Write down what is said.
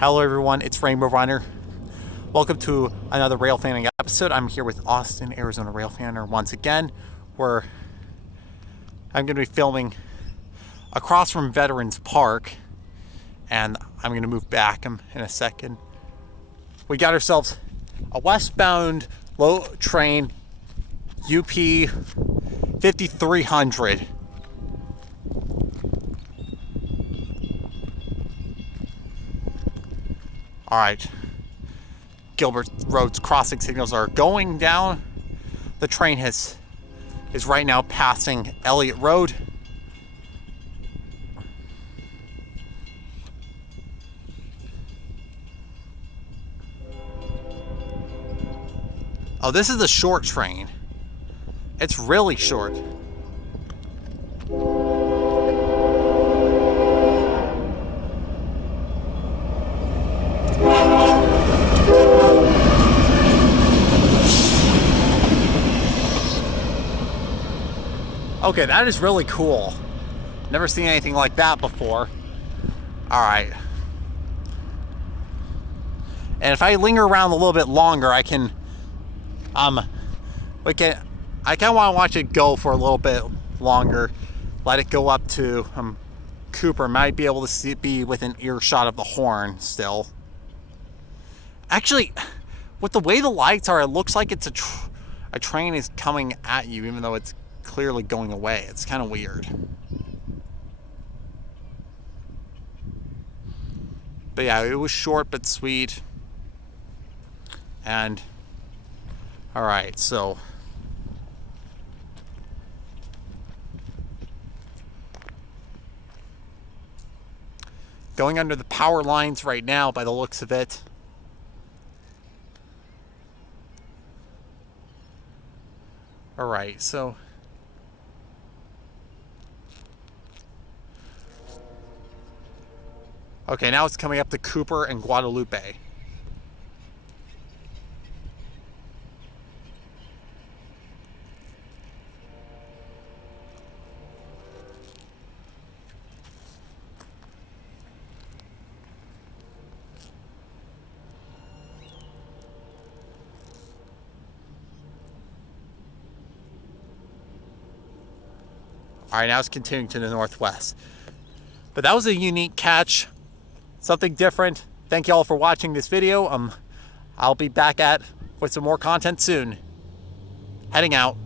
Hello everyone, it's Rainbow Runner. Welcome to another Railfanning episode. I'm here with Austin, Arizona Railfanner once again, where I'm going to be filming across from Veterans Park, and I'm going to move back in a second. We got ourselves a westbound low train UP 5300. All right, Gilbert Road's crossing signals are going down. The train is right now passing Elliott Road. Oh, this is a short train. It's really short. Okay, that is really cool. Never seen anything like that before. All right. And if I linger around a little bit longer, I can, I kind of want to watch it go for a little bit longer. Let it go up to Cooper. Might be able to be within earshot of the horn still. Actually, with the way the lights are, it looks like it's a train is coming at you, even though it's clearly going away. It's kind of weird. But yeah, it was short but sweet. And all right, so going under the power lines right now by the looks of it. All right, so okay, now it's coming up to Cooper and Guadalupe. All right, now it's continuing to the northwest. But that was a unique catch. Something different. Thank you all for watching this video. I'll be back with some more content soon. Heading out.